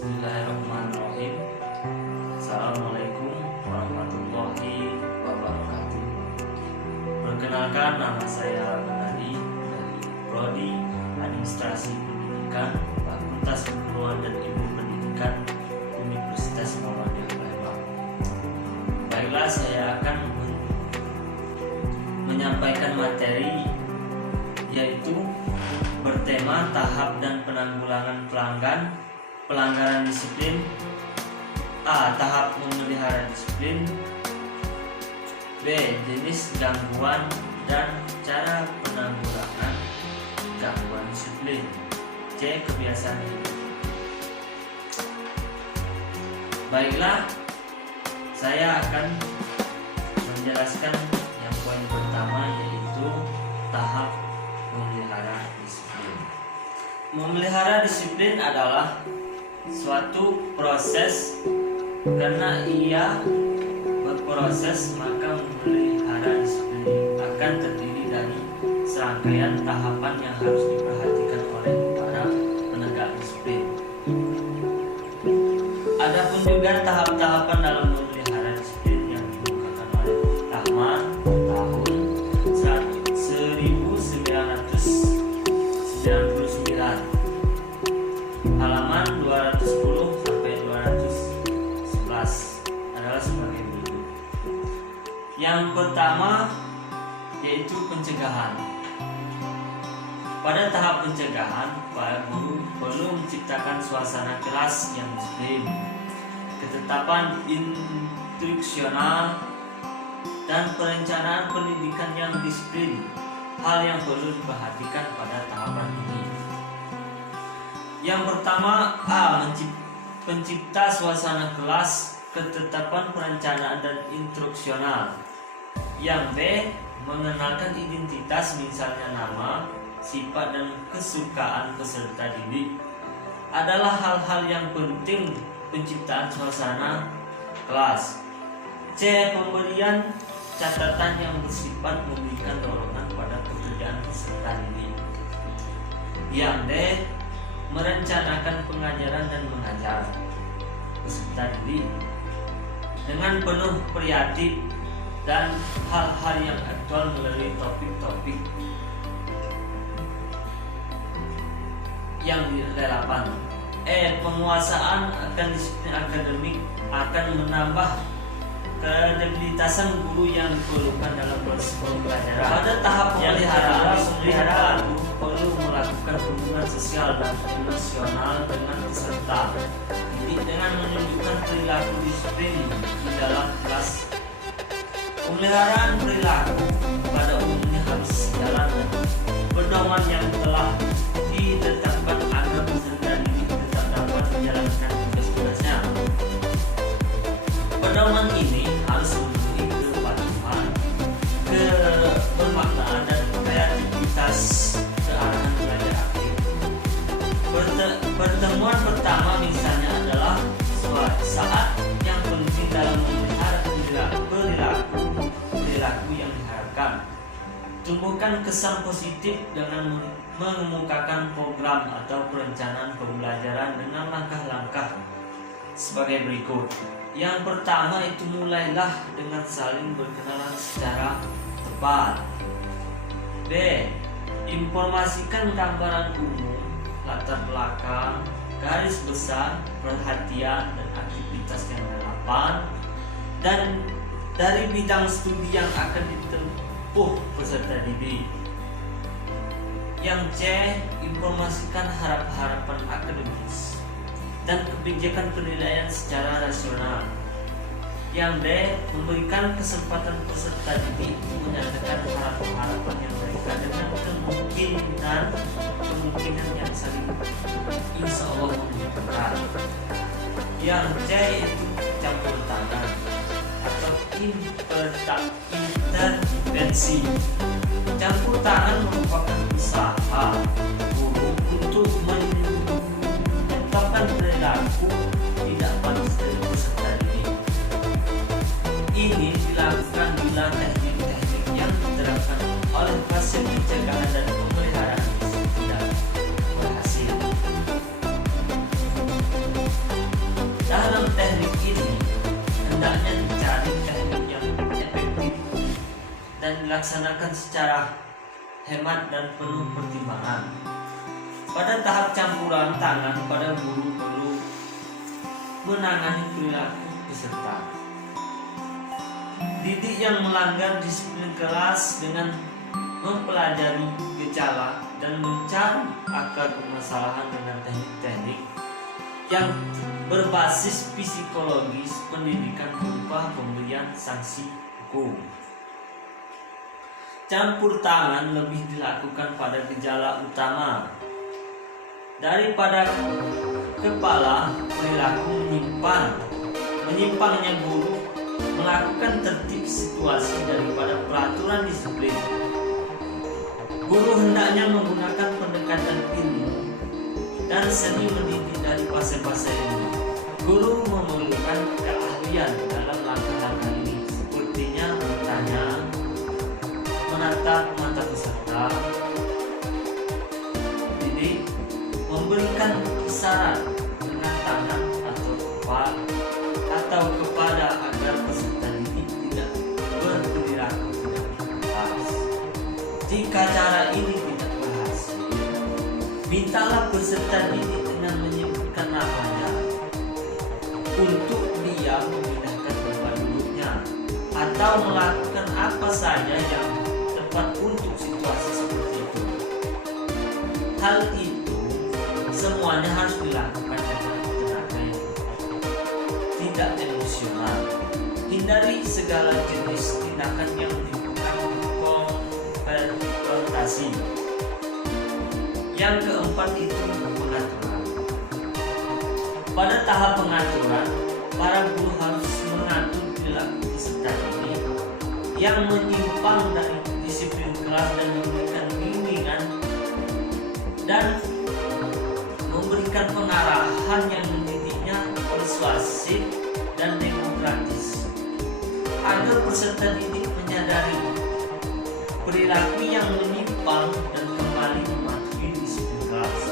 Bismillahirrahmanirrahim. Assalamualaikum warahmatullahi wabarakatuh. Perkenalkan, nama saya Benari dari Prodi Administrasi Pendidikan Fakultas Keguruan dan Ilmu Pendidikan Universitas Muhammadiyah Palembang. Baiklah, saya akan menyampaikan materi yaitu bertema tahap dan penanggulangan pelanggaran disiplin. A. Tahap memelihara disiplin. B. Jenis gangguan dan cara penanggulangan gangguan disiplin. C. Kebiasaan hidup. Baiklah, saya akan menjelaskan yang poin pertama, yaitu tahap memelihara disiplin. Memelihara disiplin adalah suatu proses. Karena ia berproses, maka memelihara disiplin akan terdiri dari serangkaian tahapan yang harus diperhatikan oleh para penegak disiplin. Adapun juga tahap-tahapan dalam memelihara disiplin yang dikemukakan oleh Rahman tahun 1999, halaman 210 sampai 211 adalah sebagai berikut. Yang pertama yaitu pencegahan. Pada tahap pencegahan, para guru perlu menciptakan suasana kelas yang disiplin, ketetapan instruksional, dan perencanaan pendidikan yang disiplin. Hal yang perlu diperhatikan pada tahapan ini. Yang pertama, A. Pencipta suasana kelas, ketetapan perencanaan dan instruksional. Yang B. Mengenalkan identitas, misalnya nama, sifat dan kesukaan peserta didik. Adalah hal-hal yang penting penciptaan suasana kelas. C. Pemberian catatan yang bersifat memberikan dorongan pada pekerjaan peserta didik. Yang D. Merencanakan pengajaran dan mengajar peserta didik dengan penuh kreatif dan hal-hal yang aktual melalui topik-topik yang relevan. E. Penguasaan akan disiplin akademik akan menambah kredibilitasan guru yang diperlukan dalam proses pembelajaran. Pada tahap pemeliharaan, guru perlu melakukan hubungan sosial dan emosional dengan peserta didik dengan menunjukkan perilaku disiplin di dalam kelas. Pemeliharaan perilaku pada umumnya harus jalan dengan pedoman yang telah ditetapkan agar peserta didik tetap dapat menjalankan tugas-tugasnya. Pedoman ini harus memenuhi kepatuhan, kebermaknaan dan kreativitas kearahan belajar aktif. Pertemuan pertama misalnya adalah saat yang penting dalam memelihara perilaku yang diharapkan. Tumbuhkan kesan positif dengan mengemukakan program atau perencanaan pembelajaran dengan langkah-langkah sebagai berikut. Yang pertama itu mulailah dengan saling berkenalan secara tepat. B. Informasikan gambaran umum, latar belakang, garis besar, perhatian dan aktivitas yang relevan dan dari bidang studi yang akan ditempuh peserta didik. Yang C. Informasikan harapan akademis dan kebijakan penilaian secara rasional. Yang D. Memberikan kesempatan peserta didik menyatakan harapan yang mereka dengan kemungkinan yang saling insya Allah membutuhkan. Yang C itu campur tangan atau intervensi. Campur tangan merupakan usaha guru untuk menetapkan perilaku tidak pantas dari peserta didik. Ini dilakukan bila teknik-teknik yang diterapkan oleh pasien pencegahan dan pemeliharaan tidak berhasil. dan dilaksanakan secara hemat dan penuh pertimbangan. Pada tahap campuran tangan, pada guru perlu menangani perilaku peserta didik yang melanggar disiplin kelas dengan mempelajari gejala dan mencari akar permasalahan dengan teknik-teknik yang berbasis psikologis pendidikan berupa pemberian sanksi hukum. Campur tangan lebih dilakukan pada gejala utama. Daripada kepala perilaku menyimpangnya guru melakukan tertib situasi daripada peraturan disiplin. Guru hendaknya menggunakan pendekatan ilmu dan seni mendidik dari fase-fase ini. Guru memerlukan keahlian dalam langkah-langkah ini, sepertinya bertanya, menatap mata peserta, didik, memberikan isyarat dengan tangan atau kepada agar peserta didik tidak berperilaku tidak ikhlas. Jika cara ini tidak berhasil, mintalah peserta didik dengan menyebutkan namanya untuk dia memindahkan tempat duduknya atau melakukan apa saja yang tepat untuk situasi seperti itu. Hal itu semuanya harus dilakukan dengan tenaga yang tidak emosional. Hindari segala jenis tindakan yang menimbulkan konfrontasi. Yang keempat itu pengaturan. Pada tahap pengaturan, para guru harus mengatur perilaku peserta didik yang menyimpang dari disiplin kelas dan memberikan bimbingan dan memberikan pengarahan yang mendidiknya persuasif dan demokratis agar peserta didik menyadari perilaku yang menyimpang dan kembali mematuhi disiplin kelas.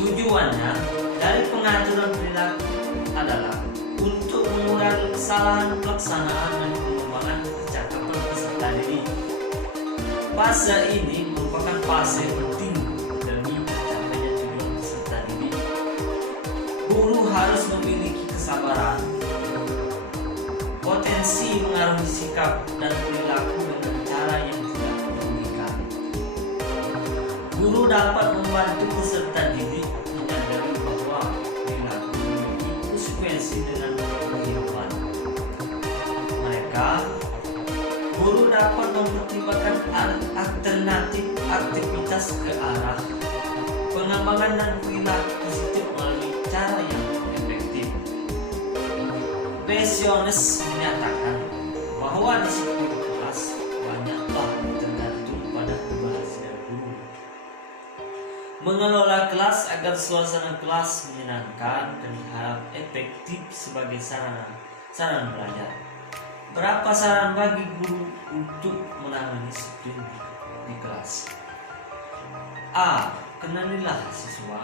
Tujuannya dari pengaturan perilaku adalah untuk mengurangi kesalahan pelaksanaan dan pengembangan kecakapan peserta didik. Fase ini merupakan fase penting demi tercapainya tujuan peserta didik. Guru harus memiliki kesabaran, potensi mengaruhi sikap dan perilaku dengan cara yang tidak merugikan. Guru dapat membantu peserta didik menyadari bahwa perilaku memiliki konsekuensi dengan kehidupan mereka. Guru dapat mempertimbangkan alternatif aktivitas ke arah pengembangan dan perilaku positif melalui cara yang efektif. Pesiones menyatakan bahwa disiplin kelas banyaklah tergantung pada keberhasilan guru. Mengelola kelas agar suasana kelas menyenangkan dan diharap efektif sebagai sarana belajar. Berapa saran bagi guru untuk menangani disiplin di kelas? A. Kenalilah siswa.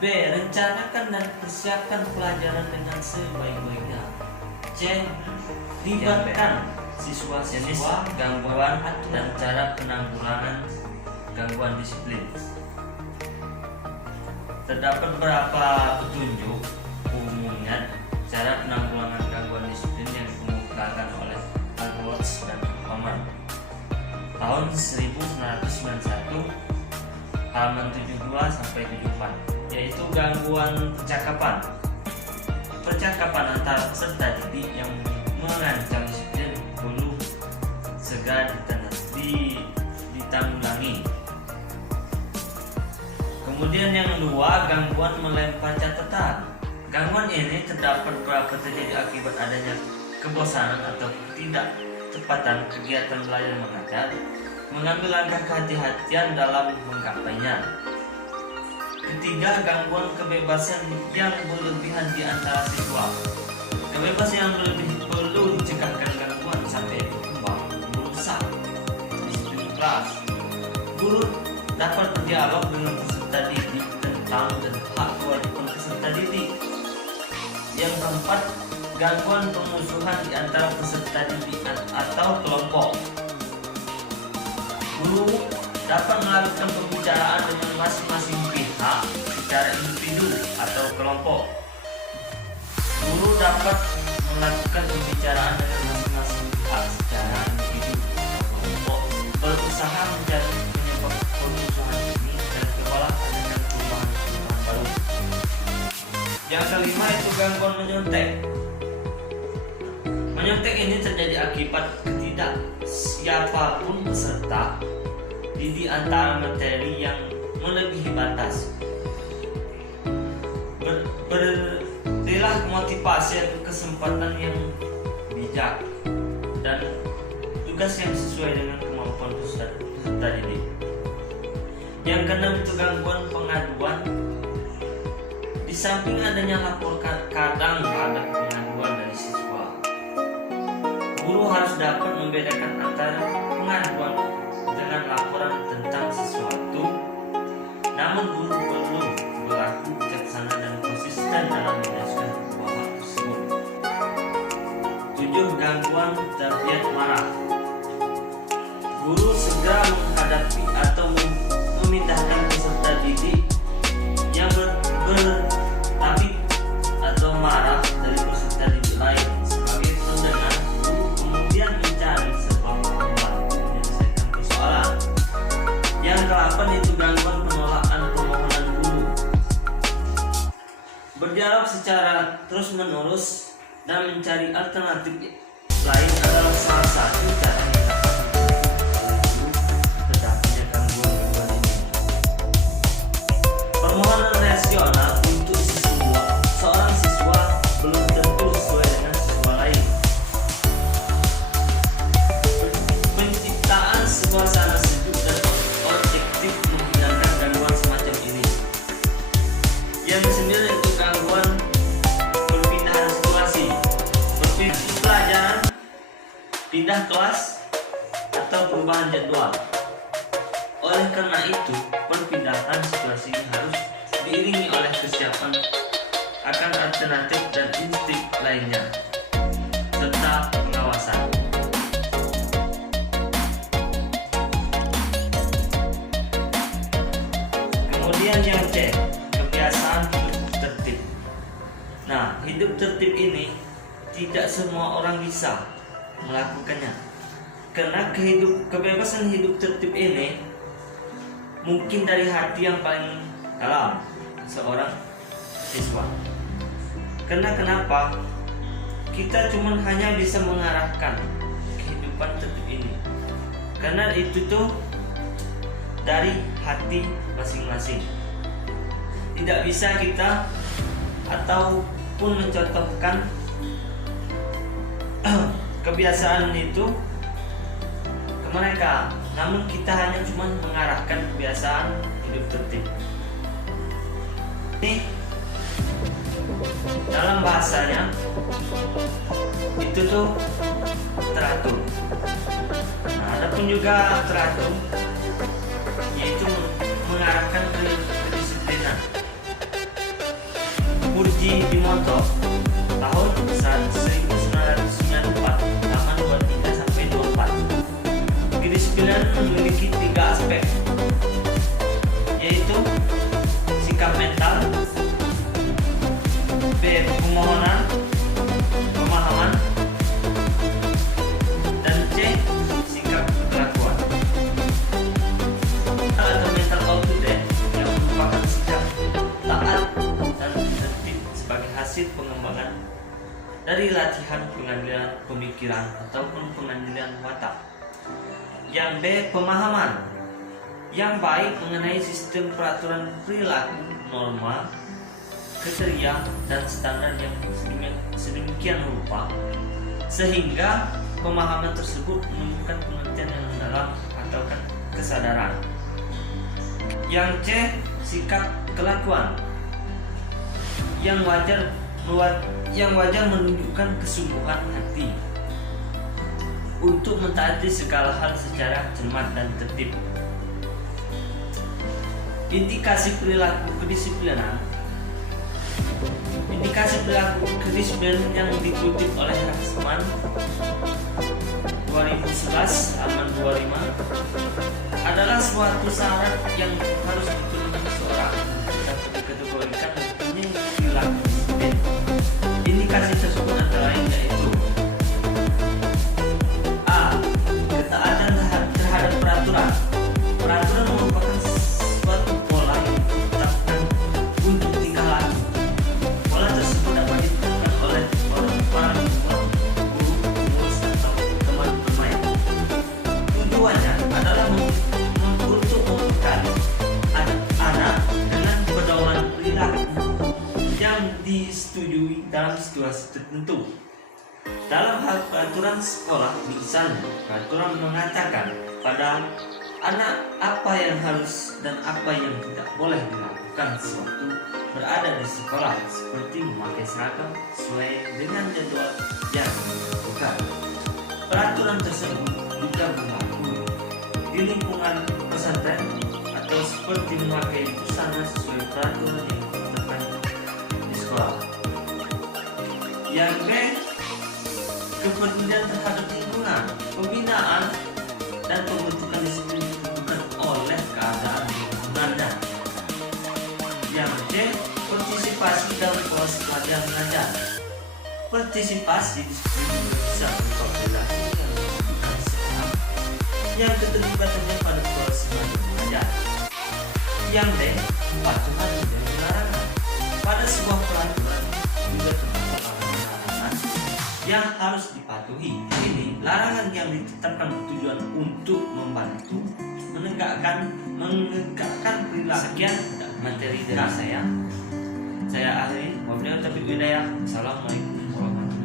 B. Rencanakan dan persiapkan pelajaran dengan sebaik-baiknya. C. Libatkan siswa-siswa, gangguan dan cara penanggulangan gangguan disiplin. Terdapat beberapa petunjuk umumnya cara penanggulangan gangguan disiplin yang dikemukakan oleh Alwarts dan Homer tahun 1991 halaman 72 sampai 74, yaitu gangguan percakapan antara peserta didik yang mengancam disiplin perlu segera ditanggulangi. Kemudian yang kedua, gangguan melempar catatan. Gangguan ini terdapat terjadi akibat adanya kebosanan atau ketidaktepatan kegiatan belajar mengajar, mengambil langkah kehati-hatian dalam menggapainya. Ketiga, gangguan kebebasan yang berlebihan di antara siswa. Kebebasan yang berlebih perlu dicegahkan. Gangguan sampai berkembang merusak disiplin kelas. Guru dapat berdialog dengan peserta didik tentang hak kewajiban peserta didik. Yang keempat, gangguan permusuhan di antara peserta didik atau kelompok. Guru dapat melakukan pembicaraan dengan masing-masing pihak secara individu atau kelompok. Guru dapat melakukan pembicaraan dengan masing-masing pihak secara individu atau kelompok, berusaha mencari penyebab permusuhan ini dan kepala adakan perubahan baru. Yang kelima itu gangguan menyontek. Menyontek ini terjadi akibat siapapun peserta di antara materi yang melebihi batas. Berilah motivasi atau kesempatan yang bijak dan tugas yang sesuai dengan kemampuan peserta didik. Yang keenam itu gangguan pengaduan. Di samping adanya lapor kadang ada pengaduan dari siswa, guru harus dapat membedakan antara pengaduan dengan laporan tentang sesuatu. Namun guru perlu berlaku bijaksana dan konsisten dalam menjelaskan kedua hal tersebut. 7. Gangguan terbiat marah. Guru segera menghadapi atau memindahkan peserta didik yang bertabik atau marah dari peserta didik lain. Sebagai pendengar, guru kemudian mencari sebab membantu menyelesaikan persoalan. Yang ke-8 itu gangguan penolakan permohonan guru. Berdialog secara terus-menerus dan mencari alternatif lain adalah salah satu cara yang dapat terdapatnya gangguan ini. Permohonan rasional untuk seorang siswa belum tentu sesuai dengan siswa lain. Penciptaan suasana sejuk dan objektif menghindarkan gangguan semacam ini. Yang ke-9 itu gangguan perpindahan situasi. Perpindahan pelajaran, pindah kelas, atau perubahan jadwal. Oleh karena itu, perpindahan situasi harus diiringi oleh kesiapan akan alternatif dan instik lainnya, serta pengawasan. Kemudian yang C, kebiasaan hidup tertib. Nah, hidup tertib ini tidak semua orang bisa melakukannya, karena kebebasan hidup tertib ini mungkin dari hati yang paling dalam seorang siswa. Karena kenapa? Kita cuma hanya bisa mengarahkan kehidupan tertib ini, karena itu tuh dari hati masing-masing. Tidak bisa kita ataupun mencontohkan kebiasaan itu ke mereka, namun kita hanya cuma mengarahkan kebiasaan hidup tertib. Ini dalam bahasanya itu tuh teratur. Nah, ada pun juga teratur, yaitu mengarahkan ke kedisiplinan. Purji Bimoto tahun 1994 halaman 23-24. Kedisiplinan memiliki 3 aspek, yaitu sikap mental, B. Pemohonan, pemahaman, dan C. Sikap kelakuan. Atau mental attitude yang merupakan sikap taat dan tertib sebagai hasil pengembangan dari latihan pengadilan pemikiran ataupun pengadilan watak. Yang B. Pemahaman yang baik mengenai sistem peraturan perilaku, norma, kriteria, dan standar yang sedemikian rupa sehingga pemahaman tersebut menunjukkan pengertian yang mendalam atau kesadaran. Yang C. Sikap kelakuan yang wajar menunjukkan kesungguhan hati untuk mentaati segala hal secara cermat dan tertib. Indikasi perilaku kedisiplinan Indikasi perilaku kedisiplinan yang dikutip oleh Rashman 2011 halaman 25 adalah suatu syarat yang harus dipenuhi seseorang dapat dikategorikan mempunyai perilaku disiplin. Indikasi tersebut antara lain yaitu A. Ketaatan terhadap peraturan. Peraturan merupakan suatu pola yang ditetapkan untuk tingkah laku. Pola tersebut dapat ditetapkan oleh orang tua, guru, pengurus, atau teman bermain. Tujuannya adalah untuk membekali anak dengan pedoman perilaku yang disetujui dalam situasi tertentu. Dalam hal peraturan sekolah, misalnya, peraturan mengatakan pada anak apa yang harus dan apa yang tidak boleh dilakukan sewaktu berada di sekolah, seperti memakai seragam sesuai dengan jadwal yang ditentukan. Peraturan tersebut juga berlaku di lingkungan pesantren atau seperti memakai busana sesuai peraturan yang ditetapkan di sekolah. Yang B. Kepedulian terhadap lingkungan. Pembinaan dan pembentukan disiplin ditentukan oleh keadaan lingkungannya. Yang C. Partisipasi dalam proses pelajaran mengajar. Partisipasi disiplin bisa berupa perilaku yang dilakukan seorang yang keterlibatannya pada proses belajar mengajar. Yang D. Kepatuhan menjadi larangan. Pada sebuah peraturan juga terdapat larangan yang harus dipatuhi. Ini larangan yang ditetapkan bertujuan untuk membantu menegakkan perilaku. Sekian materi dari saya. Saya akhiri. Wabillahi taufiq wal hidayah. Assalamualaikum warahmatullahi wabarakatuh.